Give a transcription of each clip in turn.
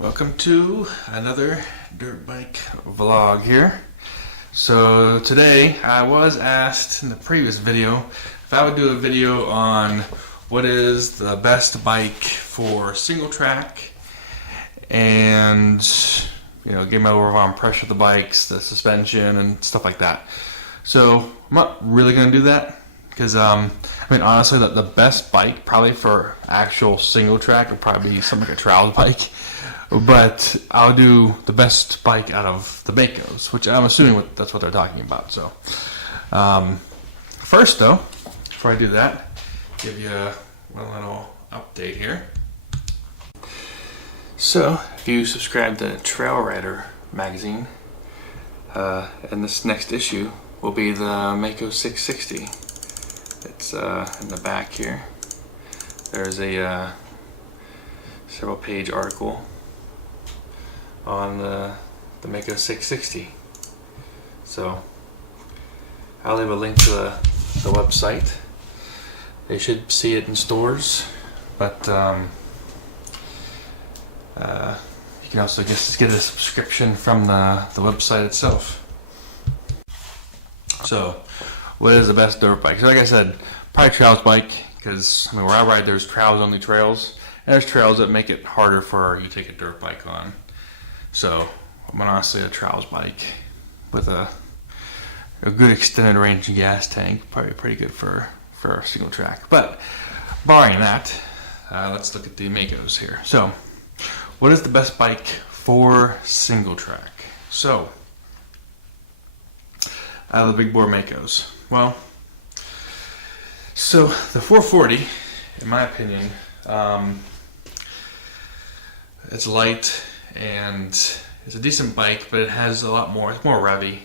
Welcome to another dirt bike vlog here. So today I was asked in the previous video if I would do a video on what is the best bike for single track and give my overall impression of the bikes, the suspension and stuff like that. So I'm not really going to do that because honestly the best bike probably for actual single track would probably be something like a trials bike. But I'll do the best bike out of the Maicos, which I'm assuming that's what they're talking about. So, first though, before I do that, give you one little update here. So, if you subscribe to Trail Rider magazine, and this next issue will be the Maico 660. It's in the back here. There's a several page article on the Maico 660. So I'll leave a link to the website. They should see it in stores, but you can also just get a subscription from the website itself. So what is the best dirt bike? So like I said, probably trials bike, because where I ride there's trials only trails, and there's trails that make it harder for you to take a dirt bike on. So I'm honestly a trials bike with a good extended range gas tank, probably pretty good for a single track. But barring that, let's look at the Maicos here. So what is the best bike for single track? So out of the big bore Maicos, well, so the 440, in my opinion, it's light and it's a decent bike, but it has a lot more, it's more revvy,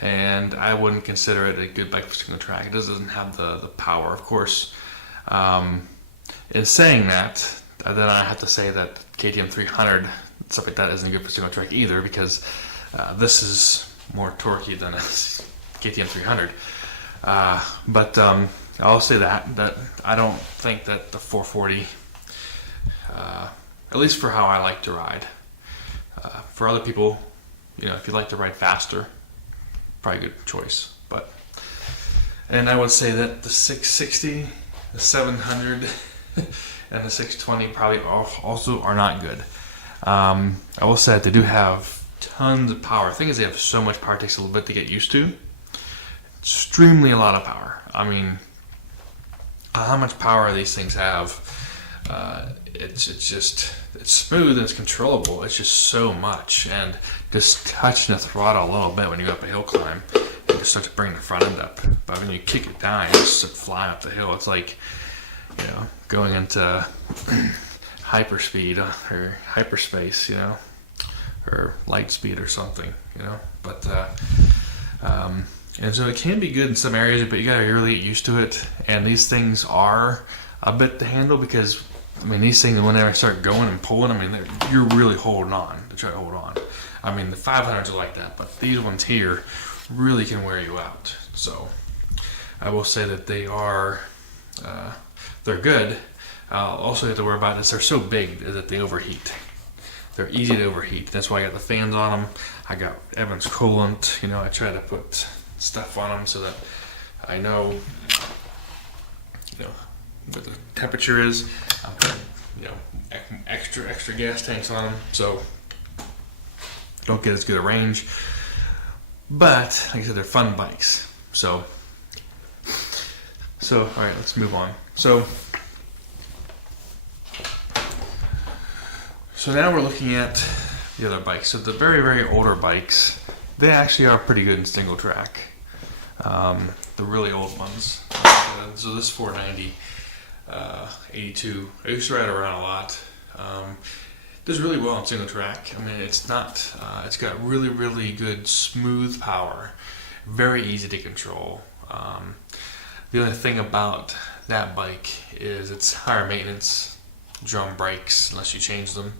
and I wouldn't consider it a good bike for single track. It doesn't have the power, of course. In saying that, then I have to say that KTM 300, stuff like that, isn't good for single track either, because this is more torquey than a KTM 300. But I'll say that I don't think that the 440, at least for how I like to ride. For other people, if you like to ride faster, probably a good choice. And I would say that the 660, the 700, and the 620 probably also are not good. I will say that they do have tons of power. The thing is, they have so much power, it takes a little bit to get used to. Extremely a lot of power. I mean, how much power these things have? It's smooth and it's controllable. It's just so much, and just touching the throttle a little bit when you go up a hill climb, you just start to bring the front end up. But when you kick it down, you just fly up the hill. It's like going into hyperspeed or hyperspace, or light speed or something, But and so it can be good in some areas, but you gotta really get used to it. And these things are a bit to handle because, these things, whenever I start going and pulling, you're really holding on to try to hold on. The 500s are like that, but these ones here really can wear you out. So I will say that they are, they're good. Also, you have to worry about is they're so big that they overheat. They're easy to overheat. That's why I got the fans on them. I got Evans coolant. I try to put stuff on them so that I know, what the temperature is. I'm putting, extra gas tanks on them, so don't get as good a range. But like I said, they're fun bikes. So all right, let's move on. So now we're looking at the other bikes. So the very, very older bikes, they actually are pretty good in single track. The really old ones. So this 490, 82, I used to ride around a lot. Does really well in single track. It's not, it's got really, really good smooth power. Very easy to control. The only thing about that bike is it's higher maintenance. Drum brakes, unless you change them.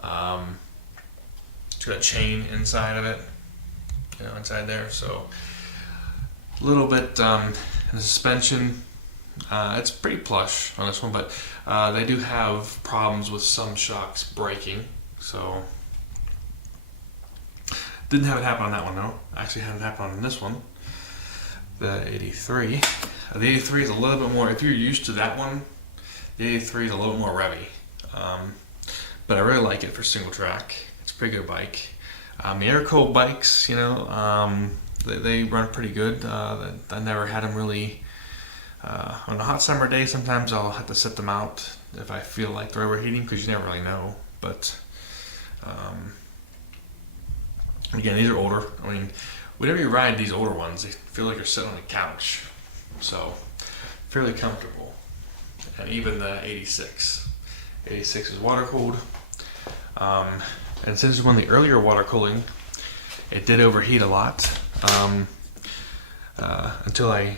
It's got a chain inside of it, inside there. So a little bit, the suspension, it's pretty plush on this one, but they do have problems with some shocks breaking. So didn't have it happen on that one though. Actually had it happen on this one, the 83. The 83 is a little bit more, if you're used to that one, the 83 is a little more revvy. But I really like it for single track. It's a pretty good bike. The air-cooled bikes, you know, they run pretty good. I never had them really, on a hot summer day, sometimes I'll have to set them out if I feel like they're overheating, because you never really know. But again, these are older. I mean, whenever you ride these older ones, they feel like you're sitting on a couch. So, fairly comfortable. And even the 86. 86 is water cooled. And since it's one of the earlier water cooling, it did overheat a lot. Until I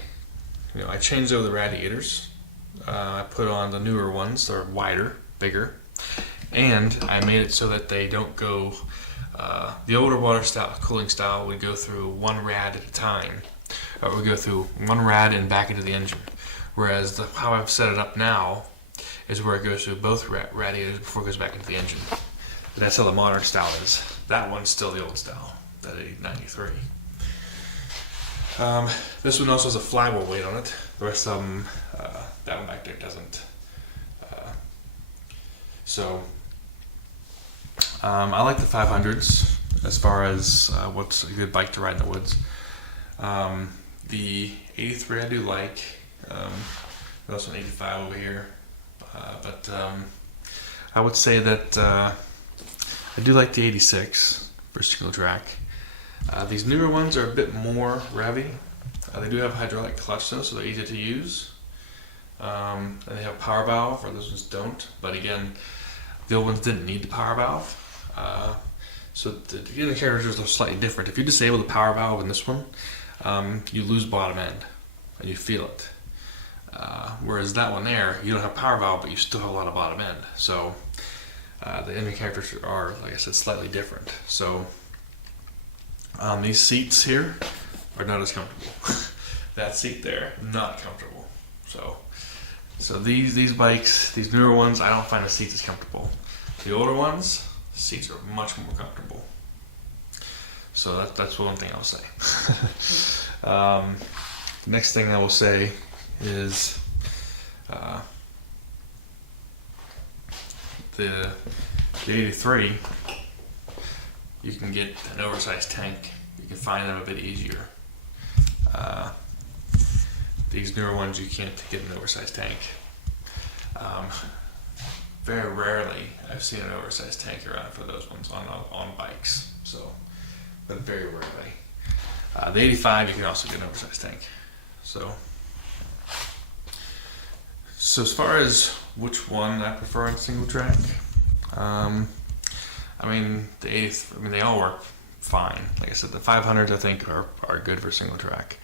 changed over the radiators. I put on the newer ones. They're wider, bigger. And I made it so that they don't go, the older water style, cooling style would go through one rad at a time. Or would go through one rad and back into the engine. Whereas how I've set it up now is where it goes through both radiators before it goes back into the engine. But that's how the modern style is. That one's still the old style, that 93. This one also has a flywheel weight on it. The rest of them, that one back there doesn't. I like the 500s as far as what's a good bike to ride in the woods. The 83 I do like. There's also an 85 over here. But I would say that I do like the 86 for single track. These newer ones are a bit more revvy. They do have a hydraulic clutch though, so they're easy to use. And they have a power valve, or those ones don't. But again, the old ones didn't need the power valve. So the indicators are slightly different. If you disable the power valve in this one, you lose bottom end, and you feel it. Whereas that one there, you don't have power valve, but you still have a lot of bottom end. So the indicators are, like I said, slightly different. So these seats here are not as comfortable. That seat there, not comfortable. So these bikes, these newer ones, I don't find the seats as comfortable. The older ones, seats are much more comfortable. So that's one thing I'll say. The next thing I will say is the 83, you can get an oversized tank. You can find them a bit easier. These newer ones, you can't get an oversized tank. Very rarely I've seen an oversized tank around for those ones on bikes. But very rarely. The 85, you can also get an oversized tank. So as far as which one I prefer in single track, I mean the 83, I mean they all work fine. Like I said, the 500s I think are good for single track.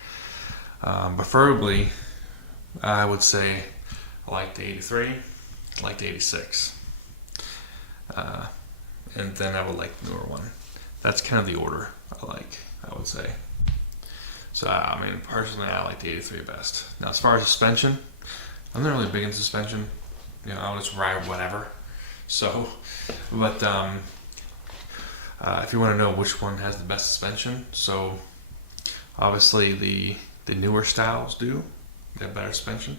Preferably, I would say I like the 83, I like the 86, and then I would like the newer one. That's kind of the order I would say. So I mean, personally, I like the 83 best. Now, as far as suspension, I'm not really big in suspension. You know, I'll just ride whatever. So, but if you want to know which one has the best suspension, so obviously the newer styles do. They have better suspension.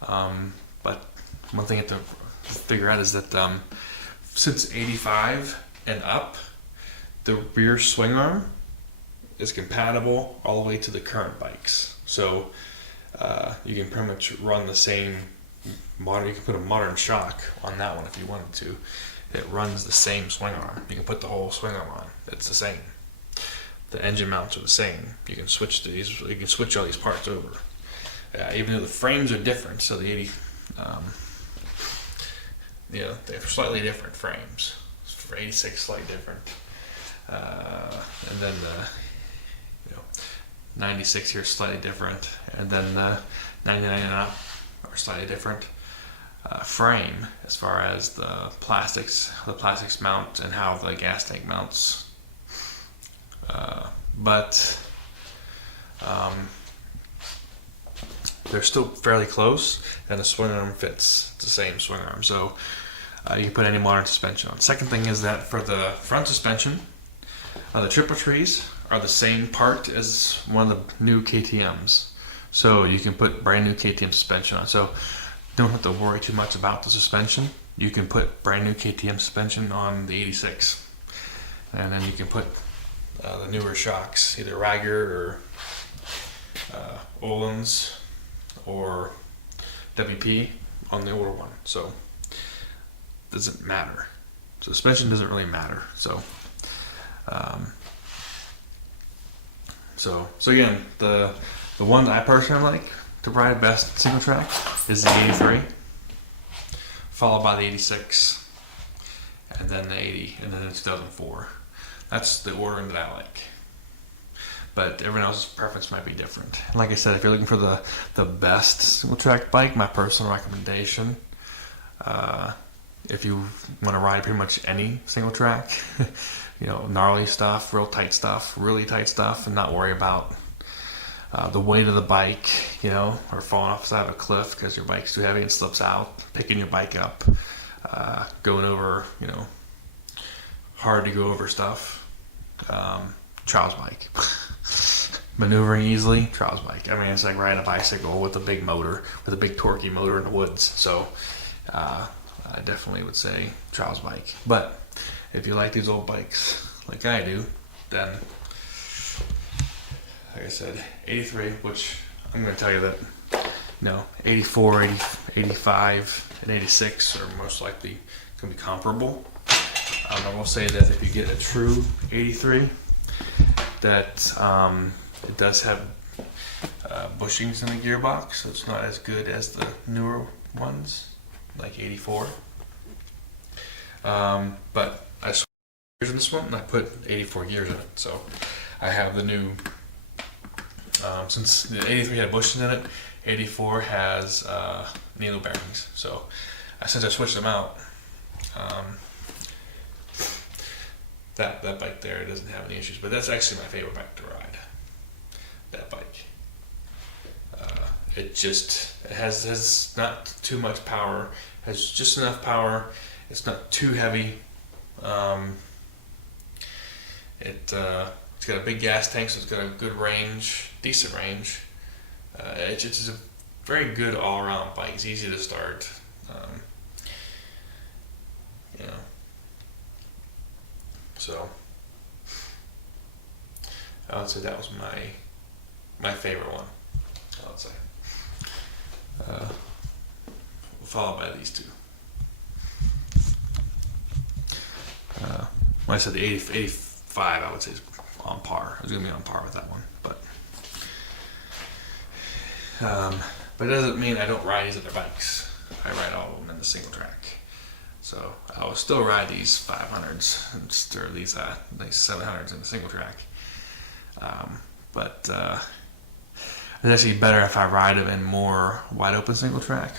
But one thing you have to figure out is that since 85 and up, the rear swing arm is compatible all the way to the current bikes. So you can pretty much run the same modern. You can put a modern shock on that one if you wanted to. It runs the same swing arm. You can put the whole swing arm on. It's the same. The engine mounts are the same. You can switch these. You can switch all these parts over. Even though the frames are different, so the 80, they have slightly different frames. For 86, slightly different, and then the 96 here is slightly different, and then the 99 and up are slightly different. Frame as far as the plastics mount and how the gas tank mounts. But they're still fairly close, and the swing arm fits. It's the same swing arm. So you can put any modern suspension on. Second thing is that for the front suspension, the triple trees are the same part as one of the new KTMs. So you can put brand new KTM suspension on. So don't have to worry too much about the suspension. You can put brand new KTM suspension on the 86. And then you can put the newer shocks, either Rager or Ohlins or WP on the older one. So doesn't matter. Suspension doesn't really matter. So so again, the one that I personally like to ride best single track is the 83, followed by the 86, and then the 80, and then the 2004. That's the ordering that I like. But everyone else's preference might be different. Like I said, if you're looking for the best single track bike, my personal recommendation, if you want to ride pretty much any single track, gnarly stuff, real tight stuff, really tight stuff, and not worry about the weight of the bike, or falling off the side of a cliff because your bike's too heavy and slips out, picking your bike up, going over, hard to go over stuff. Trials bike. Maneuvering easily, trials bike. I mean, it's like riding a bicycle with a big motor, with a big torquey motor in the woods. So I definitely would say trials bike. But if you like these old bikes like I do, then like I said, 83, which I'm going to tell you that 84, 80, 85, and 86 are most likely going to be comparable. I will say that if you get a true 83, that it does have bushings in the gearbox, so it's not as good as the newer ones, like 84. But I switched gears in this one, and I put 84 gears in it. So I have the new, since the 83 had bushings in it, 84 has needle bearings. So since I switched them out, that bike there doesn't have any issues, but that's actually my favorite bike to ride. That bike. It has not too much power. Has just enough power. It's not too heavy. It's got a big gas tank, so it's got a good range, decent range. It's just a very good all-around bike. It's easy to start. So I would say that was my favorite one. I would say, followed by these two. When I said the 85, I would say is on par. It's gonna be on par with that one, but it doesn't mean I don't ride these other bikes. I ride all of them in the single track. So I will still ride these 500s or these 700s in the single track. But it's actually better if I ride them in more wide open single track.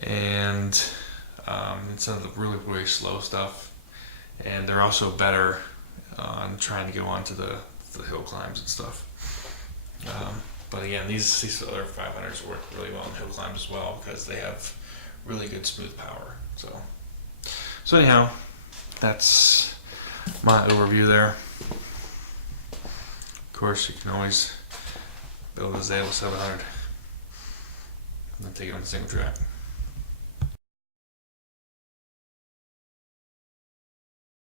And some of the really, really slow stuff. And they're also better on trying to go onto the hill climbs and stuff. But again, these other 500s work really well on hill climbs as well because they have really good smooth power. So anyhow, that's my overview there. Of course, you can always build a Zale 700 and then take it on the single track.